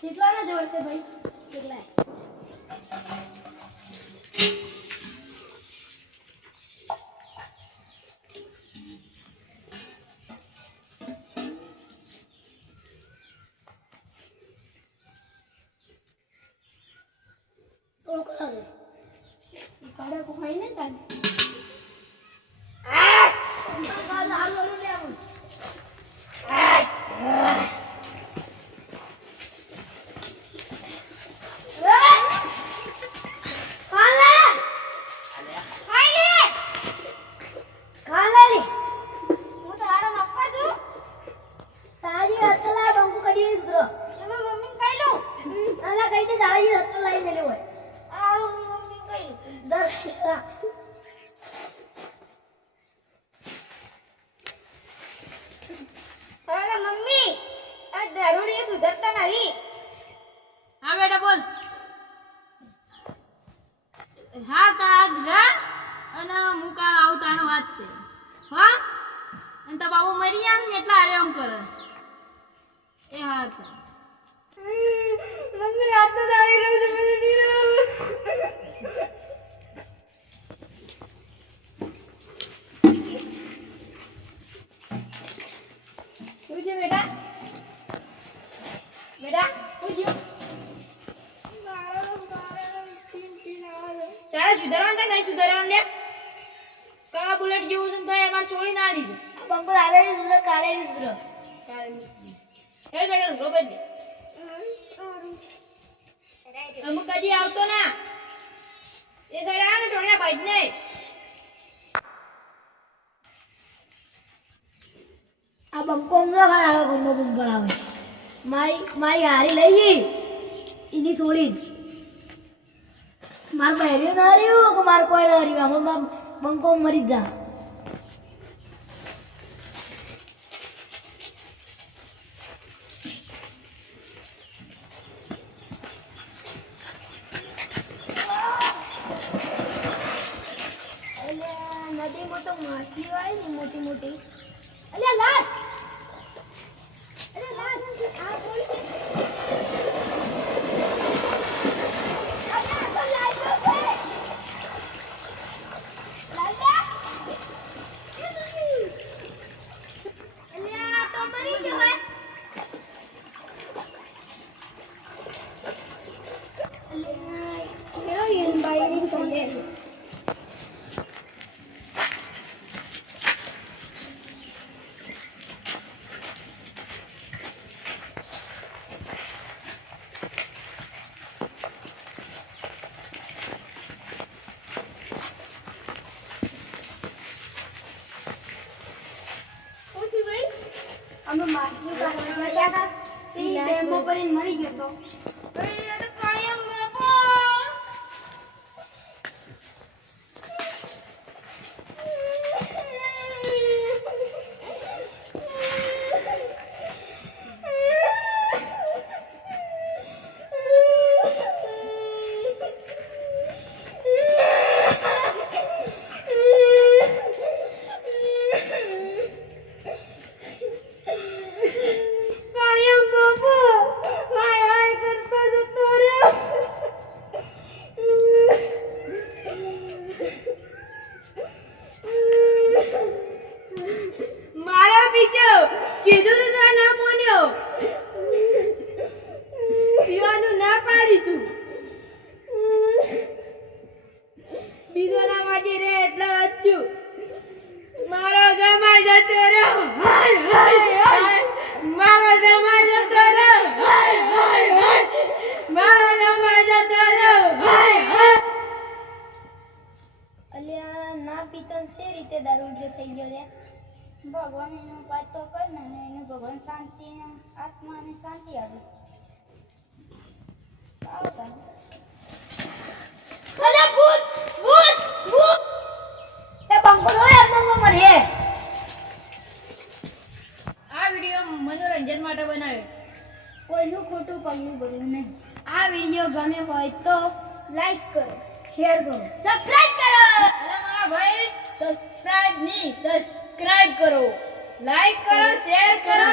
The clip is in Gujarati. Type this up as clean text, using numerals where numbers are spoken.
કેટલા ના જોવે છે ભાઈ? કેટલા? ઓ કોલા દે. કાડા કો ખાઈ ને તાન. આ! કાલ હાલ લે આવું. હા બેટા બોલ. હા તાજ જા અને હું કાલ આવતાનો વાત છે. હા અને તા બાબુ મરી ગયા ને એટલે આરામ કરે. એ હા તા મમ્મી રાત નો દાડી રહ્યો છે મને ની રહ્યો. શું છે બેટા? બેટા શું થયું? તારે સુધારવાનું થાય નહીં સુધારવાનું લે. કાકા બુલેટ જેવું છે તો એમાં છોડી ના દીધું. બંપર આલે ની સુધર કાલે ની સુધર. હે જગન રોબે દે. અમુક કદી આવતો ના. એ સાઈડ આ ને ટોણિયા બાજ ને. આ બંકો ન આવે બંકો બંકો આવે. મારી હારી લઈ ગઈ એની સોળી માર બહેર્યું ના રહ્યું કે માર કોઈ ના રહ્યું આમાં બંકો મરી જા. નદીમાં તો માછલી હોય ને મોટી મોટી. અલ્યા લાશ આ કોણ છે? અમે માછલી કાઢવા ગયા હતા તે ડેમો પર મરી ગયો તો. કીધું તો ના મોન્યો. પીવાનું ના પાડી તું. બીજો ના વાજી રે એટલે અચ્છું. મારો જમાઈ જતો રહ્યો. હાય હાય હાય. મારો જમાઈ જતો રહ્યો. હાય હાય હાય. મારો જમાઈ જતો રહ્યો. હાય હાય. અલ્યા ના પીતો છે રીતે દારૂ જો થઈ ગયો રે. ભગવાન એનો પાત તો કર ને એને ભગવાન શાંતિ આત્માને શાંતિ આપે. અલે ભૂત ભૂત ભૂત તે બંકો રોય બંકો મરે. આ વિડિયો મનોરંજન માટે બનાવ્યો છે. કોઈનું ખોટું પગલું ભરવું નહીં. આ વિડિયો ગમે હોય તો લાઈક કરો, શેર કરો, સબસ્ક્રાઇબ કરો. અરે મારા ભાઈ સબસ્ક્રાઇબ કરો, લાઈક કરો, શેર કરો.